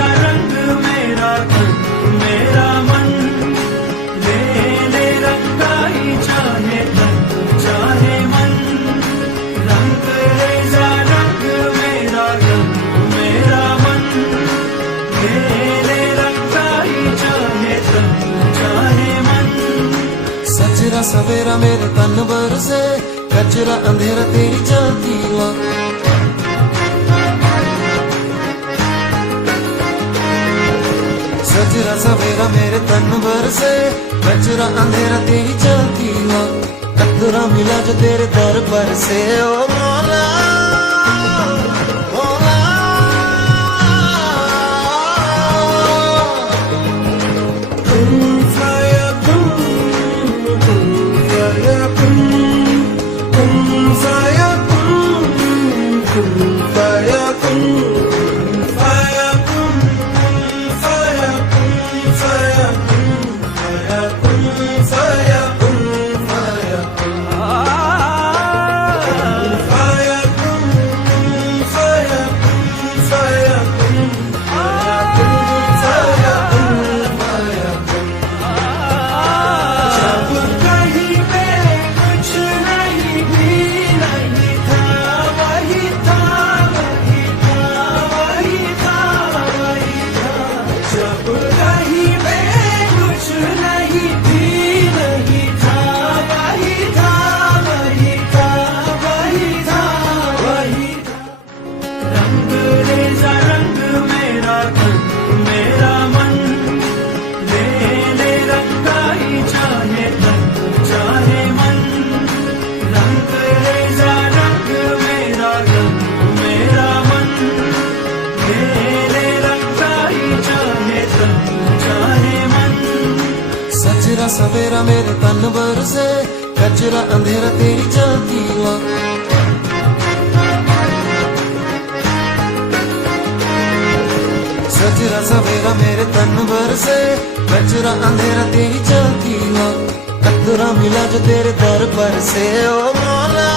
जा रंग मेरा तन मेरा मन, ले ले रंगाई चाहे तन चाहे मन, रंग ले जा रंग मेरा तन मेरा मन, ले ले रंगाई चाहे तन चाहे मन। सजरा सवेरा मेरे तन बरसे, कचरा अंधेरा तेरी जाती ला। सजरा सवेरा मेरे तन बरसे, कचरा अंधेरा तेरी जाती ला। कतरा मिला जो तेरे दर पर से, ओ मौला मौला। कुन फयकुन, कुन फयकुन, कुन फयकुन, कुन फयकुन, फयकुन फयकुन फयकुन फयकुन फयकुन फयकुन, फयकुन फयकुन फयकुन फयकुन। जब कहीं पे कुछ नहीं भी नहीं था, वही था वही था वही था वही था। जब कहीं पे कुछ नहीं भी नहीं था, वही था वही था वही था वही था। रंग ले जा रंग मेरा तन मेरा मन, ले ले रंगाई चाहे तन चाहे मन, रंग ले जा रंग मेरा तन मेरा मन, ले ले रंगाई चाहे तन चाहे मन। सजरा सवेरा मेरे तन बरसे, कचरा अंधेरा तेरी जाती ला। सजरा सवेरा मेरे तन बरसे, कचरा अंधेरा तेरी जाती ला। कतरा मिला जो तेरे दर पर से, ओ मौला।